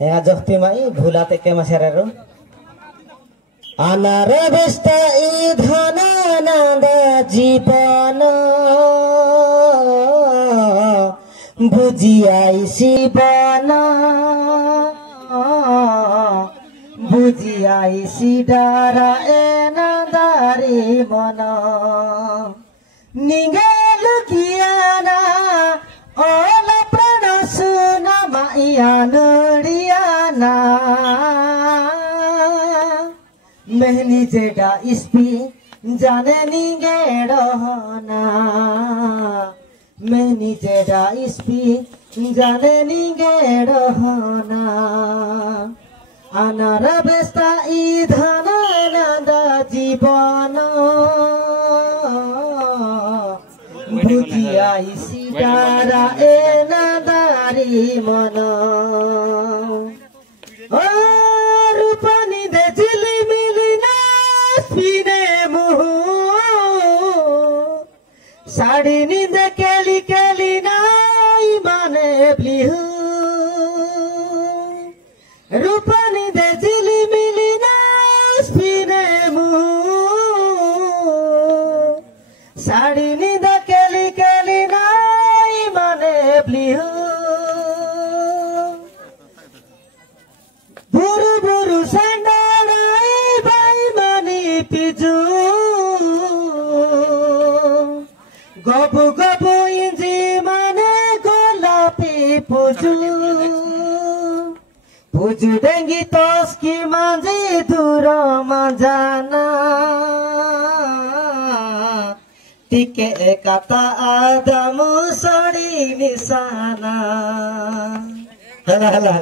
यहाँ जख्ती माई भूलाते के मशेरारो अनार बेस्ता ई धन नंद जीवन बुझियाई शिवन बुझियाई सिडारा ए नंदारी मन निगेलु कियाना ओला प्राण सुना माइया नड़ियाना मेहनी जेडा इस्पी जाने निगेड़ना मेहनी जेडा इस्पी जाने निगेड़ना अनार बेस्ता ई धन नंद जीवन बुझियाई सिडारा ए नंदारी मन रूपनी दे झिलिमिली नाचिने मुहु साड़ी निंद केली केली नाई माने ब्लिहु रूपनी दे झिलिमिली नाचिने मुहु साड़ी निंद केली केली नाई माने ब्लिहु बुरु बुरु संडाई बाई मानी पिजु गबु गबु इंजी माने गोलापी पुजु पुजु डेंगी तोस्की मांजी दूर मांजाना टिके कता आदमु सड़ी निशाना हला हला